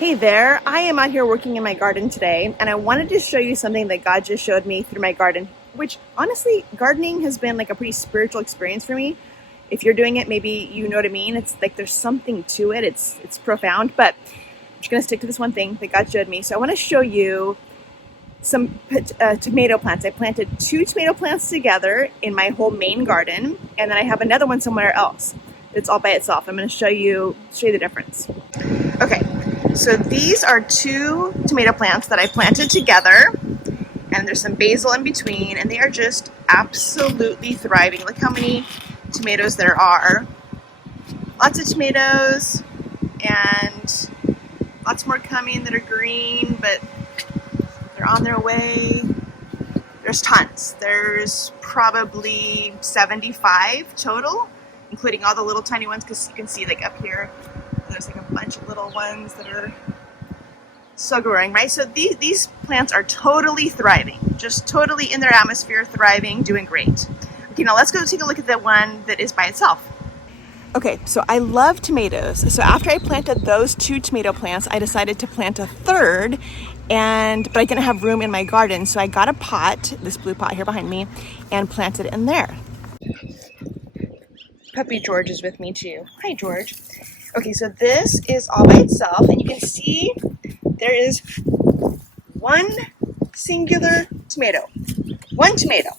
Hey there, I am out here working in my garden today, and I wanted to show you something that God just showed me through my garden, which honestly, gardening has been like a pretty spiritual experience for me. If you're doing it, maybe you know what I mean. It's like there's something to it, it's profound, but I'm just gonna stick to this one thing that God showed me. So I wanna show you some tomato plants. I planted 2 tomato plants together in my whole main garden, and then I have another one somewhere else. It's all by itself. I'm gonna show you the difference. Okay, so these are 2 tomato plants that I planted together, and there's some basil in between, and they are just absolutely thriving. Look how many tomatoes there are. Lots of tomatoes, and lots more coming that are green, but they're on their way. There's tons. There's probably 75 total, including all the little tiny ones, because you can see like up here, there's like a bunch of little ones that are so growing, right? So these plants are totally thriving, just totally in their atmosphere, thriving, doing great. Okay, now let's go take a look at the one that is by itself. Okay, so I love tomatoes. So after I planted those 2 tomato plants, I decided to plant a third, but I didn't have room in my garden, so I got a pot, this blue pot here behind me, and planted it in there. Puppy George is with me too. Hi, George. Okay, so this is all by itself, and you can see there is one singular tomato. One tomato,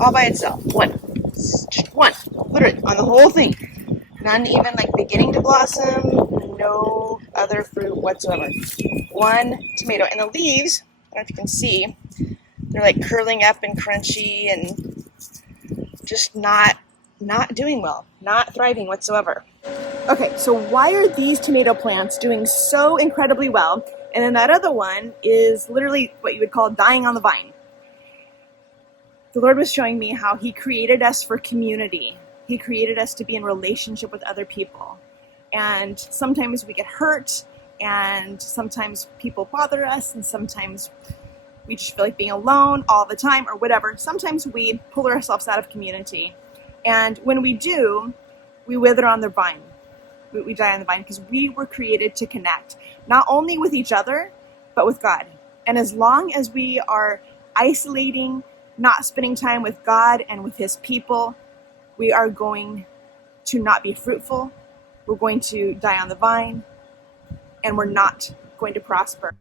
all by itself. One. Just one. Literally, on the whole thing. None even like beginning to blossom, no other fruit whatsoever. One tomato. And the leaves, I don't know if you can see, they're like curling up and crunchy and just not doing well, not thriving whatsoever. Okay, so why are these tomato plants doing so incredibly well, and then that other one is literally what you would call dying on the vine? The Lord was showing me how He created us for community. He created us to be in relationship with other people. And sometimes we get hurt, and sometimes people bother us, and sometimes we just feel like being alone all the time or whatever. Sometimes we pull ourselves out of community. And when we do, we wither on the vine. We die on the vine because we were created to connect, not only with each other, but with God. And as long as we are isolating, not spending time with God and with His people, we are going to not be fruitful. We're going to die on the vine, and we're not going to prosper.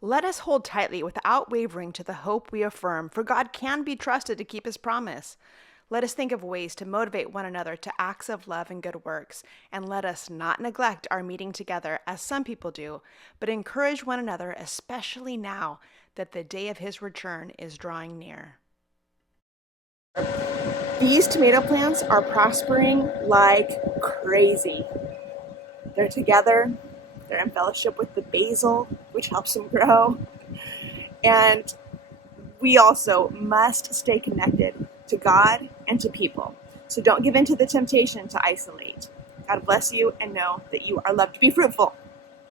Let us hold tightly without wavering to the hope we affirm, for God can be trusted to keep His promise. Let us think of ways to motivate one another to acts of love and good works, and let us not neglect our meeting together, as some people do, but encourage one another, especially now that the day of His return is drawing near. These tomato plants are prospering like crazy. They're together, they're in fellowship with the basil, which helps them grow, and we also must stay connected to God and to people. So don't give in to the temptation to isolate. God bless you, and know that you are loved. Be fruitful.